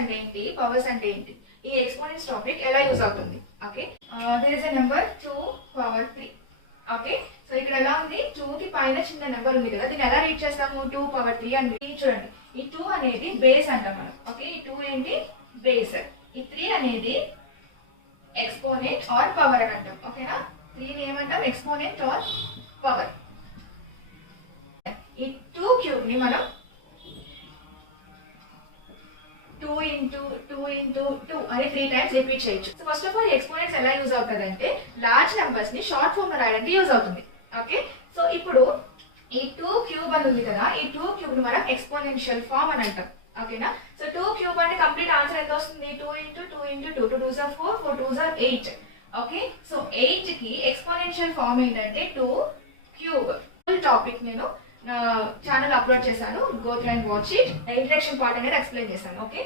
అంటే ఏంటి, పవర్స్ అంటే ఏంటి, ఈ ఎక్స్పోనెంట్స్ టాపిక్ ఎలా యూజ్ అవుతుంది. Okay, there is a number 2 power 3. Okay, so ఇక్కడ ఎలా ఉంది, 2 కి పైన చిన్న నెంబర్ ఉంది కదా, దీన్ని ఎలా రీడ్ చేస్తాము, 2 పవర్ 3 అని. చూడండి, ఈ 2 అనేది బేస్ అంటాం మనం. ఓకే, ఈ 2 ఏంటి, బేస్. ఈ 3 అనేది ఎక్స్పోనెంట్ ఆర్ పవర్ అని అంటాం. ఓకేనా, 3 ఏమంటాం, ఎక్స్పోనెంట్ ఆర్ పవర్. ఈ 2 క్యూబ్ ని మనం 2 into 2 into 2 అని 3 టైమ్స్ రిపీట్ చేయొచ్చు. So first of all exponents ఎలా యూజ్ అవుతుంది అంటే, లార్జ్ నెంబర్స్ ని షార్ట్ ఫామ్ లో రాయడానికి యూజ్ అవుతుంది. ఓకే, సో ఇప్పుడు ఈ 2 క్యూబ్ అని ఉంది కదా, ఈ 2 క్యూబ్ ని మనం ఎక్స్పోనెన్షియల్ ఫామ్ అని అంటాం. ఓకేనా, సో 2 క్యూబ్ అంటే కంప్లీట్ ఆన్సర్ ఎంత వస్తుంది, 2 into 2 into 2, 2 2s are 4, 4 2s are 8. Okay, so 8 కి ఎక్స్పోనెన్షియల్ ఫామ్ ఏంటంటే 2 క్యూబ్. ఫుల్ టాపిక్ నేను నా ఛానల్ అప్లోడ్ చేశాను, go through and watch it. Introduction part అనేది ఎక్స్ప్లెయిన్ చేశాను. ఓకే,